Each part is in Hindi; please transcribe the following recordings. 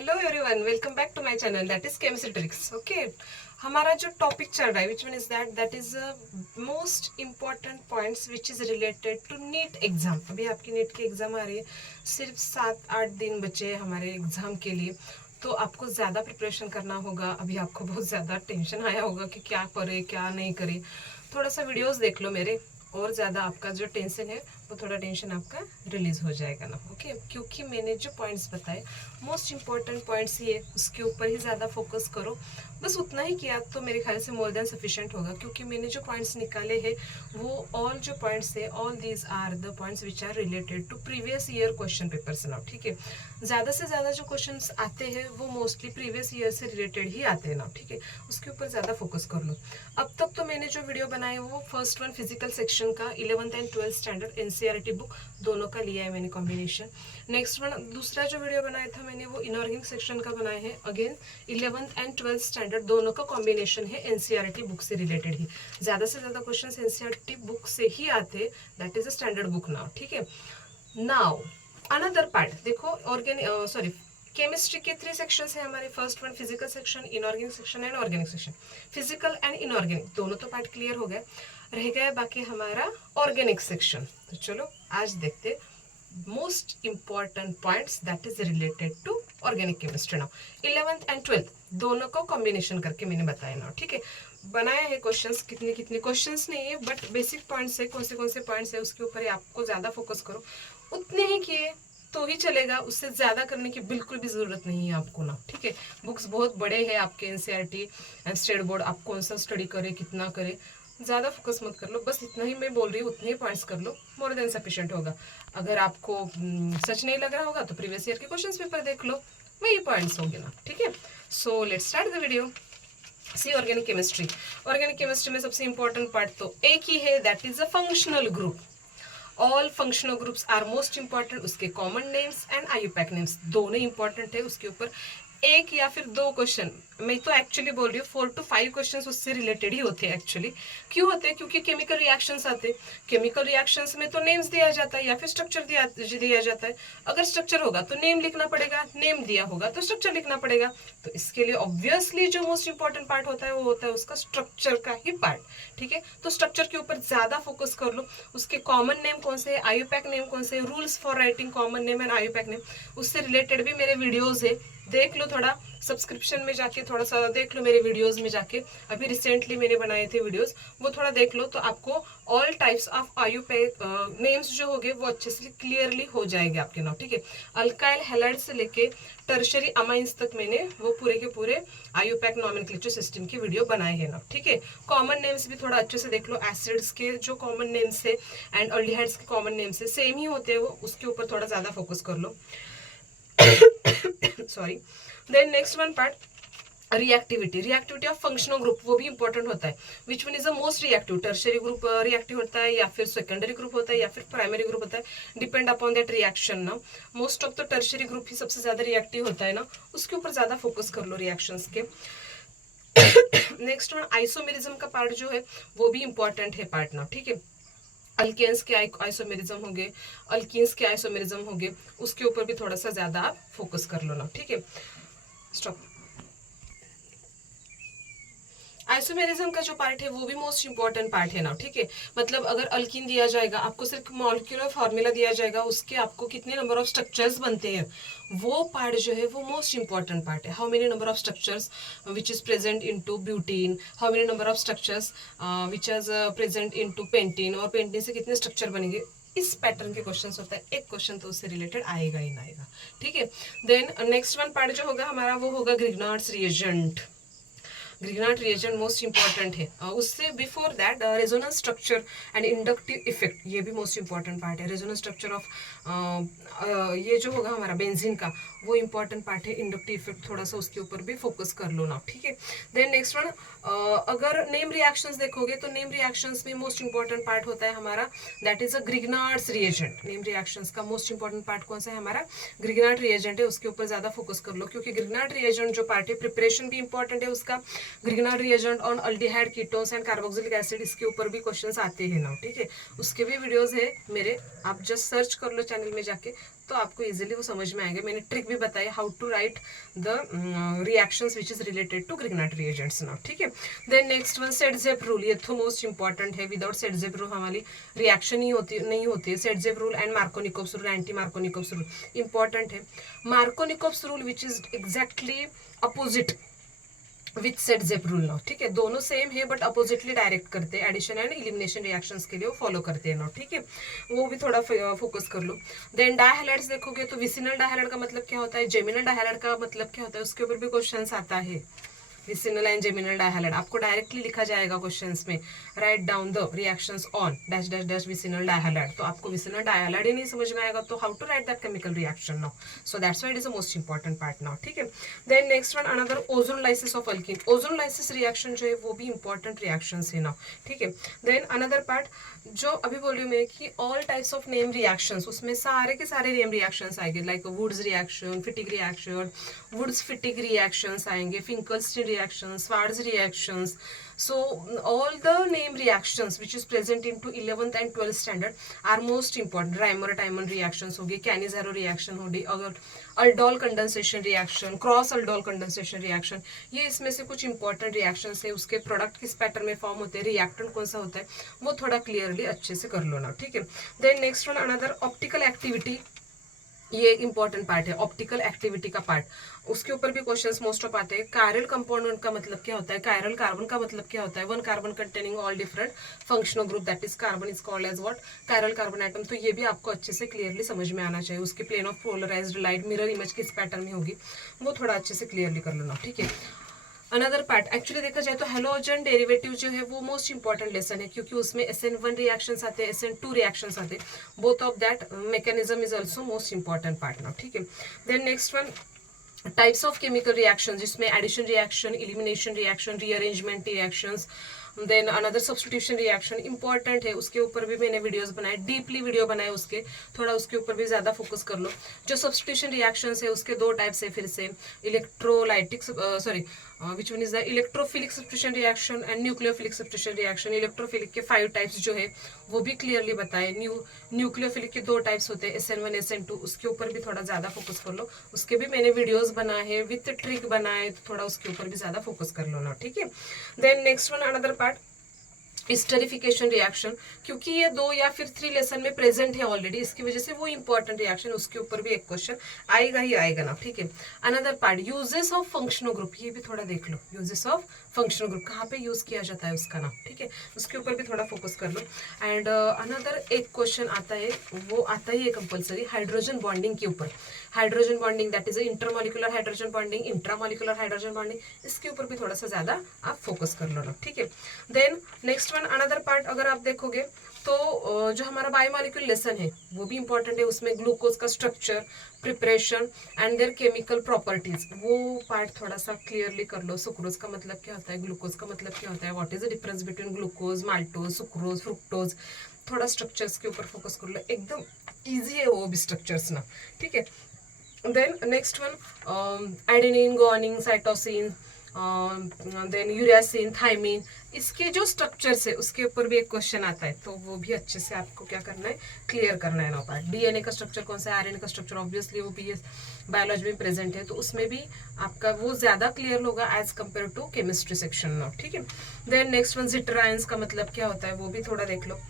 Hello everyone, welcome back to my channel that is chemistry tricks. Okay, हमारा जो टॉपिक चल रहा है which one is that is most important points which is related to NEET exam. अभी आपकी नीट की एग्जाम आ रही है, सिर्फ 7-8 दिन बचे हैं हमारे एग्जाम के लिए, तो आपको ज़्यादा प्रिपरेशन करना होगा। अभी आपको बहुत ज़्यादा टेंशन आया होगा कि क्या करे क्या नहीं करे। थोड़ा सा वीडियोस देख लो मेरे, और ज़्यादा आपका जो टेंशन है वो थोड़ा टेंशन आपका रिलीज हो जाएगा ना। ओके, क्योंकि मैंने जो पॉइंट्स बताए मोस्ट इम्पॉर्टेंट पॉइंट्स ये, उसके ऊपर ही ज़्यादा फोकस करो। बस उतना ही किया तो मेरे ख्याल से मोर देन सफिशिएंट होगा, क्योंकि मैंने जो पॉइंट्स निकाले हैं वो ऑल जो पॉइंट्स है, all these are the points which are related to previous year question papers now. ठीक है, ज़्यादा से ज़्यादा जो क्वेश्चंस आते हैं वो मोस्टली प्रीवियस ईयर से रिलेटेड ही आते हैं ना। ठीक है, उसके ऊपर ज़्यादा फोकस कर लो। अब तक तो मैंने जो वीडियो बनाए वो फर्स्ट वन फिजिकल सेक्शन का 11th and 12th standard NCERT book दोनों का लिया है मैंने कॉम्बिनेशन। नेक्स्ट वन दूसरा जो वीडियो बनाया था मैंने वो इनऑर्गेनिक सेक्शन का बनाया है, again 11th and 12th standard दोनों का कॉम्बिनेशन है, एनसीईआरटी बुक से रिलेटेड ही। ज़्यादा से ज़्यादा क्वेश्चन एनसीईआरटी बुक से ही आते, that is a standard book now. ठीक है, नाउ अनदर पार्ट देखो, ऑर्गेनिक केमिस्ट्री के 3 सेक्शंस है हमारे। First one physical section, inorganic section and organic section. Physical and inorganic दोनों तो पार्ट क्लियर हो गए, रह गया बाकी हमारा ऑर्गेनिक सेक्शन। तो चलो आज देखते most important points that is related to organic chemistry now. 11th and 12th दोनों को कॉम्बिनेशन करके मैंने बताया ना। ठीक है, बनाया है क्वेश्चंस, कितने कितने क्वेश्चंस नहीं है बट बेसिक पॉइंट्स है, कौन से पॉइंट्स है उसके ऊपर ही आपको ज्यादा फोकस करो। उतने ही किए तो ही चलेगा, उससे ज्यादा करने की बिल्कुल भी जरूरत नहीं है आपको ना। ठीक है, बुक्स बहुत बड़े हैं आपके एनसीईआरटी एंड स्टेट बोर्ड, आप कौन सा स्टडी करे कितना करे, ज़्यादा फोकस मत कर लो। बस इतना ही मैं बोल रही हूँ, उतने ही पॉइंट्स कर लो, मोर देन सफिशिएंट होगा। अगर आपको सच नहीं लग रहा होगा तो प्रीवियस ईयर के क्वेश्चंस पेपर देख लो, वही पॉइंट्स होंगे ना। ठीक है, so let's start the video. See organic chemistry. Organic chemistry में सबसे इंपॉर्टेंट पार्ट तो एक ही है, that is a functional group. All functional groups are most important, उसके common names and IUPAC names दोनों इंपॉर्टेंट है। उसके ऊपर एक या फिर 2 क्वेश्चन, मैं तो एक्चुअली बोल रही हूँ 4 to 5 क्वेश्चंस उससे रिलेटेड ही होते हैं एक्चुअली। क्यों होते हैं? क्योंकि केमिकल रिएक्शंस आते हैं, केमिकल रिएक्शंस में तो नेम्स दिया जाता है या फिर स्ट्रक्चर दिया जाता है। अगर स्ट्रक्चर होगा तो नेम लिखना पड़ेगा, नेम दिया होगा तो स्ट्रक्चर लिखना पड़ेगा। तो इसके लिए ऑब्वियसली जो मोस्ट इंपॉर्टेंट पार्ट होता है वो होता है उसका स्ट्रक्चर का ही पार्ट। ठीक है, तो स्ट्रक्चर के ऊपर ज्यादा फोकस कर लो। उसके कॉमन नेम कौन से है, आईयूपैक नेम कौन से, rules for writing common name and IUPAC name, उससे रिलेटेड भी मेरे वीडियोस है, देख लो। थोड़ा सब्सक्रिप्शन में जाके थोड़ा सा देख लो मेरे वीडियोस में जाके, अभी रिसेंटली मैंने बनाए थे वीडियोस, वो थोड़ा देख लो तो आपको all types of IUPAC names जो होंगे वो अच्छे से क्लियरली हो जाएंगे आपके नाम। ठीक है, अल्काइल हैलाइड से लेके टर्शरी अमाइंस तक मैंने वो पूरे के पूरे आईयूपैक नॉमेनक्लेचर सिस्टम की वीडियो बनाए हैं ना। ठीक है, कॉमन नेम्स भी थोड़ा अच्छे से देख लो, एसिड्स के जो कॉमन नेम्स है एंड अल्डिहाइड्स के कॉमन नेम्स है सेम ही होते हैं वो, उसके ऊपर थोड़ा ज्यादा फोकस कर लो। Sorry, then next one part reactivity of functional group, वो भी इंपॉर्टेंट होता है। Which one is the most reactive, tertiary group reactive होता है या फिर सेकेंडरी ग्रुप होता है या फिर प्राइमरी ग्रुप होता है, डिपेंड अपॉन दैट रिएक्शन ना। Most of the tertiary group ही सबसे ज्यादा रिएक्टिव होता है ना, उसके ऊपर ज्यादा फोकस कर लो रिएक्शंस के। नेक्स्ट वन आइसोमेरिज्म का पार्ट जो है वो भी इंपॉर्टेंट है पार्ट ना। ठीक है, अल्केन्स के आइसोमेरिज्म होंगे, अल्कीन्स के आइसोमेरिज्म होंगे, उसके ऊपर भी थोड़ा सा ज्यादा आप फोकस कर लो ना। ठीक है, स्टॉप। आइसोमेरिज्म का जो पार्ट है वो भी मोस्ट इंपॉर्टेंट पार्ट है ना। ठीक है, मतलब अगर अल्कीन दिया जाएगा आपको, सिर्फ मॉलिक्यूलर फॉर्मूला दिया जाएगा, उसके आपको कितने नंबर ऑफ स्ट्रक्चर्स बनते हैं, वो पार्ट जो है वो मोस्ट इंपॉर्टेंट पार्ट है। How many number of structures which is present into butene, how many number of structures which is present into pentene, और पेंटीन से कितने स्ट्रक्चर बनेंगे, इस पैटर्न के क्वेश्चंस होता है। एक क्वेश्चन तो उससे रिलेटेड आएगा ही ना आएगा। ठीक है, देन नेक्स्ट वन पार्ट जो होगा हमारा वो होगा Grignard's reagent. Grignard reagent most important है। उससे before that resonance structure and inductive effect, ये भी मोस्ट इंपॉर्टेंट पार्ट है। रेजोनेंस स्ट्रक्चर ऑफ ये जो होगा हमारा बेंजीन का, वो इंपॉर्टेंट पार्ट है। इंडक्टिव इफेक्ट थोड़ा सा उसके ऊपर भी फोकस कर लो ना। ठीक है, देन नेक्स्ट वन अगर नेम रिएक्शंस देखोगे तो नेम रिएक्शंस में मोस्ट इंपॉर्टेंट पार्ट होता है हमारा, that is a Grignard's reagent. Name reactions का मोस्ट इंपॉर्टेंट पार्ट कौन सा है हमारा, ग्रिग्नार्ड रिएजेंट है, उसके ऊपर ज्यादा फोकस कर लो, क्योंकि ग्रिग्नार्ड रिएजेंट जो पार्ट है प्रिपरेशन भी इंपॉर्टेंट है उसका, Grignard reagent on aldehyde ketones and carboxylic acid, इसके ऊपर भी क्वेश्चंस आते हैं ना, ठीक है। उसके भी वीडियोस है मेरे, आप जस्ट सर्च कर लो चैनल में जाके, तो आपको इजीली वो समझ में आएगा। मैंने ट्रिक भी बताई how to write the reactions which is related to Grignard reagents ना, ठीक है। Then next one Saytzeff rule, ये तो मोस्ट इंपॉर्टेंट है। विदाउट सेट-ज़ेप रूल हमारी रिएक्शन ही नहीं होती है। Saytzeff rule and Markovnikov's rule, anti Markovnikov's rule important है। Markovnikov's rule which is exactly opposite with Saytzeff rule ना, ठीक है। दोनों सेम है बट अपोजिटली डायरेक्ट करते हैं, एडिशन एंड एलिमिनेशन रिएक्शंस के लिए वो फॉलो करते हैं ना, ठीक है। वो भी थोड़ा फोकस कर लो। देन डायहाइड्स देखोगे तो विसिनल डायहाइड का मतलब क्या होता है, जेमिनल डायहाइड का मतलब क्या होता है, उसके ऊपर भी क्वेश्चन आता है। विसिनल एंड जेमिनल डायहाइड आपको डायरेक्टली लिखा जाएगा क्वेश्चंस में, write down the reactions on dash dash dash vicinal डायहाइड। तो आपको विसिनल डायहाइड ही नहीं समझ में आएगा तो how to write that chemical reaction now, so that's why it is the most important part now, ठीक है। Then next one another ozonolysis of alkene, ozonolysis reaction जो है वो भी इंपॉर्टेंट रिएक्शन है नाउ, ठीक है। देन अनदर पार्ट जो अभी बोल रही हूँ मैं कि all types of name reactions, उसमें सारे के सारे नेम रिएक्शंस आएंगे, like Wurtz reaction, Fittig reaction, Wurtz Fittig reactions आएंगे, Finkelstein reaction, Swarts reactions. So all the name reactions which is present into 11th and 12th standard are most important. Reimer-Tiemann reactions होगी, Cannizzaro reaction होगी, अगर aldol condensation reaction, cross aldol condensation reaction, ये इसमें से कुछ इंपॉर्टेंट रिएक्शंस है। उसके प्रोडक्ट किस पैटर्न में फॉर्म होते हैं, रिएक्टेंट कौन सा होता है, वो थोड़ा क्लियरली अच्छे से कर लो ना, ठीक है। Then next one another optical activity, ये एक इंपॉर्टेंट पार्ट है, ऑप्टिकल एक्टिविटी का पार्ट। उसके ऊपर भी क्वेश्चंस मोस्ट ऑफ आते हैं। कायरल कंपाउंड का मतलब क्या होता है, कायरल कार्बन का मतलब क्या होता है, one carbon containing all different functional group that is carbon is called as what, chiral carbon atom. तो ये भी आपको अच्छे से क्लियरली समझ में आना चाहिए। उसके plane of polarized light mirror image किस पैटर्न में होगी, वो थोड़ा अच्छे से क्लियरली कर लेना, ठीक है। अनदर पार्ट एक्चुअली देखा जाए तो हेलोजन डेरिवेटिव जो है वो मोस्ट इंपॉर्टेंट लेसन है, क्योंकि उसमें SN1 रिएक्शंस आते हैं, SN2 रिएक्शंस आते हैं, both of that mechanism is also most important part now, ठीक है। Then next one types of chemical reaction, जिसमें addition reaction, elimination reaction, rearrangement reactions, then another substitution reaction important है। उसके ऊपर भी मैंने वीडियोस बनाए, डीपली वीडियो बनाए उसके, थोड़ा उसके ऊपर भी ज्यादा फोकस कर लो। जो सब्स्टिट्यूशन रिएक्शंस है उसके दो टाइप्स है फिर से, electrolytic which one is the electrophilic substitution reaction and nucleophilic substitution reaction. Electrophilic के 5 टाइप्स जो है वो भी क्लियरली बताए। न्यूक्लियोफिलिक के 2 टाइप्स होते हैं, SN1 SN2, उसके ऊपर भी थोड़ा ज्यादा फोकस कर लो। उसके भी मैंने वीडियोस बनाए हैं, विथ ट्रिक बनाए, तो थोड़ा उसके ऊपर भी ज्यादा फोकस कर लो ना, ठीक है। Then next one another part esterification reaction, क्योंकि ये 2 या फिर 3 लेसन में प्रेजेंट है ऑलरेडी, इसकी वजह से वो इंपॉर्टेंट रिएक्शन, उसके ऊपर भी एक क्वेश्चन आएगा ही आएगा ना, ठीक है। Another part uses of functional group, ये भी थोड़ा देख लो, यूजेस ऑफ फंक्शनल ग्रुप कहाँ पे यूज किया जाता है उसका नाम, ठीक है, उसके ऊपर भी थोड़ा फोकस कर लो। एंड अनदर एक क्वेश्चन आता है, वो आता ही है कंपल्सरी, हाइड्रोजन बॉन्डिंग के ऊपर। Hydrogen bonding that is intermolecular hydrogen bonding, intramolecular hydrogen bonding, इसके ऊपर भी थोड़ा सा ज्यादा आप फोकस कर लो ना, ठीक है। Then next one another part अगर आप देखोगे तो जो हमारा बायोमॉलिक्यूल लेसन है वो भी इंपॉर्टेंट है। उसमें ग्लूकोज का structure, preparation and there chemical properties, वो पार्ट थोड़ा सा क्लियरली कर लो। सुक्रोज का मतलब क्या होता है, ग्लूकोज का मतलब क्या होता है, what is the difference between glucose, maltose, sucrose, fructose, थोड़ा स्ट्रक्चर्स के ऊपर फोकस कर लो, एकदम ईजी है वो भी स्ट्रक्चर्स ना, ठीक है। Then next one adenine, guanine, cytosine, then uracil, thymine, इसके जो स्ट्रक्चर्स है उसके ऊपर भी एक क्वेश्चन आता है, तो वो भी अच्छे से आपको क्या करना है, क्लियर करना है ना पार्ट। डीएनए का स्ट्रक्चर कौन सा है, आरएनए का स्ट्रक्चर ऑब्वियसली वो बीएस बायोलॉजी में प्रेजेंट है, तो उसमें भी आपका वो ज्यादा क्लियर होगा as compared to chemistry section ना, ठीक है। देन नेक्स्ट वन जिटराइंस का मतलब क्या होता है, वो भी थोड़ा देख लो।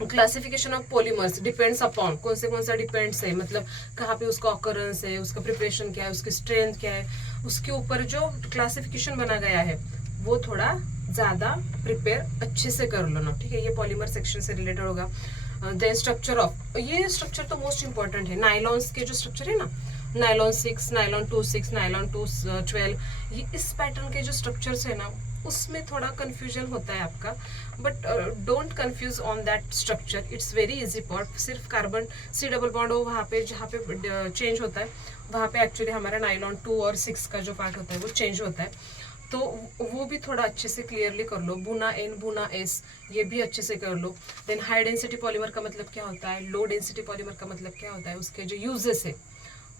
Classification of polymers depends upon, कौन सा डिपेंड्स है, मतलब कहाँ पे उसका ऑकरेंस है, उसका प्रिपरेशन क्या है, उसकी स्ट्रेंथ क्या है, उसके ऊपर जो क्लासिफिकेशन बना गया है वो थोड़ा ज्यादा प्रिपेयर अच्छे से कर लो ना, ठीक है। ये पॉलीमर सेक्शन से रिलेटेड होगा। देन स्ट्रक्चर ऑफ, ये स्ट्रक्चर तो मोस्ट इंपॉर्टेंट है, नाइलॉन्स के जो स्ट्रक्चर है ना, नाइलॉन 6, नाइलॉन 2, नाइलॉन 12, ये इस पैटर्न के जो स्ट्रक्चर्स है ना उसमें थोड़ा कंफ्यूजन होता है आपका, but don't confuse on that structure, it's very easy part. सिर्फ कार्बन C डबल बॉन्ड हो वहाँ पे जहाँ पे चेंज होता है, वहाँ पे एक्चुअली हमारा नाइलॉन 2 और 6 का जो पार्ट होता है वो चेंज होता है, तो वो भी थोड़ा अच्छे से क्लियरली कर लो। बुना N, बुना S, ये भी अच्छे से कर लो। देन हाई डेंसिटी पॉलीमर का मतलब क्या होता है, लो डेंसिटी पॉलीमर का मतलब क्या होता है, उसके जो यूजेस है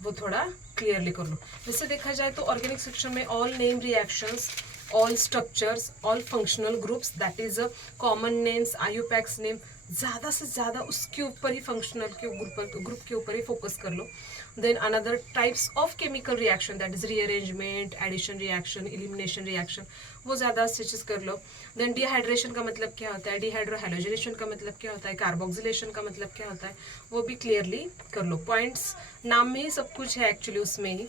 वो थोड़ा क्लियरली कर लो। वैसे देखा जाए तो ऑर्गेनिक सेक्शन में all name reactions all structures, all functional groups, that is common names, IUPAC's name, ज़्यादा से ज़्यादा उसके ऊपर ही, फंक्शनल के ग्रुप के ऊपर ही फोकस कर लो. Then another types of chemical reaction, that is rearrangement, addition reaction, elimination reaction, वो ज़्यादा स्टिचेस कर लो. देन डिहाइड्रेशन का मतलब क्या होता है, डिहाइड्रोहैलोजिनेशन का मतलब क्या होता है, कार्बोक्सिलेशन का मतलब क्या होता है, वो भी क्लियरली कर लो. पॉइंट्स नाम में ही सब कुछ है एक्चुअली, उसमें ही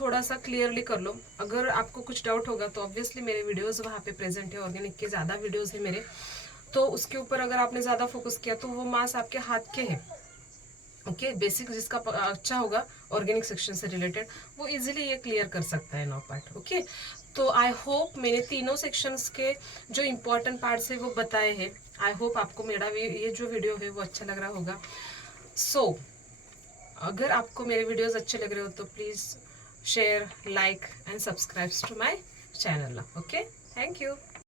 थोड़ा सा क्लियरली कर लो. अगर आपको कुछ डाउट होगा तो ऑब्वियसली मेरे वीडियोस वहाँ पे प्रेजेंट है, ऑर्गेनिक के ज़्यादा वीडियोस है मेरे, तो उसके ऊपर अगर आपने ज़्यादा फोकस किया तो वो मास आपके हाथ के है. ओके, बेसिक जिसका अच्छा होगा ऑर्गेनिक सेक्शन से रिलेटेड, वो इजीली ये क्लियर कर सकता है 9 पार्ट. ओके, तो आई होप मैंने तीनों सेक्शंस के जो इम्पोर्टेंट पार्ट्स है वो बताए हैं. आई होप आपको मेरा ये जो वीडियो है वो अच्छा लग रहा होगा. सो अगर आपको मेरे वीडियोस अच्छे लग रहे हो तो please share, like and subscribe to my channel. Okay, thank you.